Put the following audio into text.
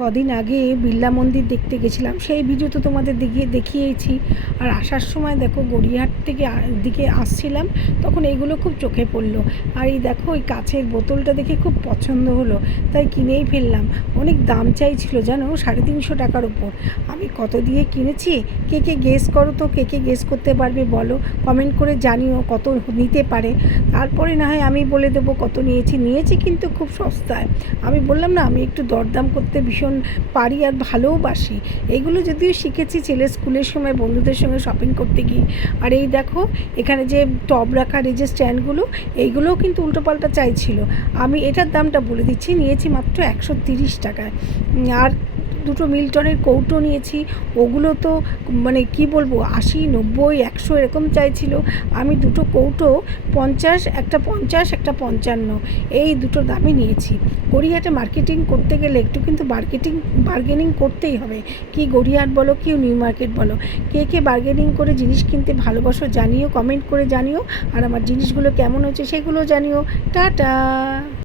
কদিন আগে বিড়লা মন্দির দেখতে গেছিলাম, সেই ভিডিও তো তোমাদের দেখিয়েছি। আর আসার সময় দেখো গড়িয়াহাট থেকে দিকে আসছিলাম, তখন এইগুলো খুব চোখে পড়লো। আর এই দেখো ওই কাছের বোতলটা দেখে খুব পছন্দ হলো, তাই কিনেই ফেললাম। অনেক দাম চাইছিল জানো, 350 টাকার ওপর। আমি কত দিয়ে কিনেছি, কে কে গেস করো তো, কে কে গেস করতে পারবে বলো, কমেন্ট করে জানিও কত নিতে পারে। তারপরে না হয় আমি বলে দেবো কত নিয়েছি কিন্তু খুব সস্তায়। আমি বললাম না, আমি একটু দরদাম করতে ভীষণ পারি আর ভালোবাসি। এইগুলো যদিও শিখেছি ছেলের স্কুলের সময় বন্ধুদের সঙ্গে শপিং করতে গিয়ে। আর এই দেখো এখানে যে টব রাখার এই যে স্ট্যান্ডগুলো, এইগুলোও কিন্তু উল্টোপাল্টা চাইছিল। আমি এটার দামটা বলে দিচ্ছি, নিয়েছি মাত্র 130 টাকায়। আর দুটো মিল্টনের কৌটো নিয়েছি, ওগুলো তো মানে কি বলবো 80, 90, 100 এরকম চাইছিল। আমি দুটো কৌটো 50, একটা 50, একটা 55, এই দুটো দামে নিয়েছি। গড়িয়াহাটে মার্কেটিং করতে গেলে একটু কিন্তু বার্গেনিং করতেই হবে। কি গড়িয়াহাট বলো, কি নিউ মার্কেট বলো, কে কে বার্গেনিং করে জিনিস কিনতে ভালোবাসো জানিও, কমেন্ট করে জানিও। আর আমার জিনিসগুলো কেমন হচ্ছে সেগুলো জানিও। টাটা।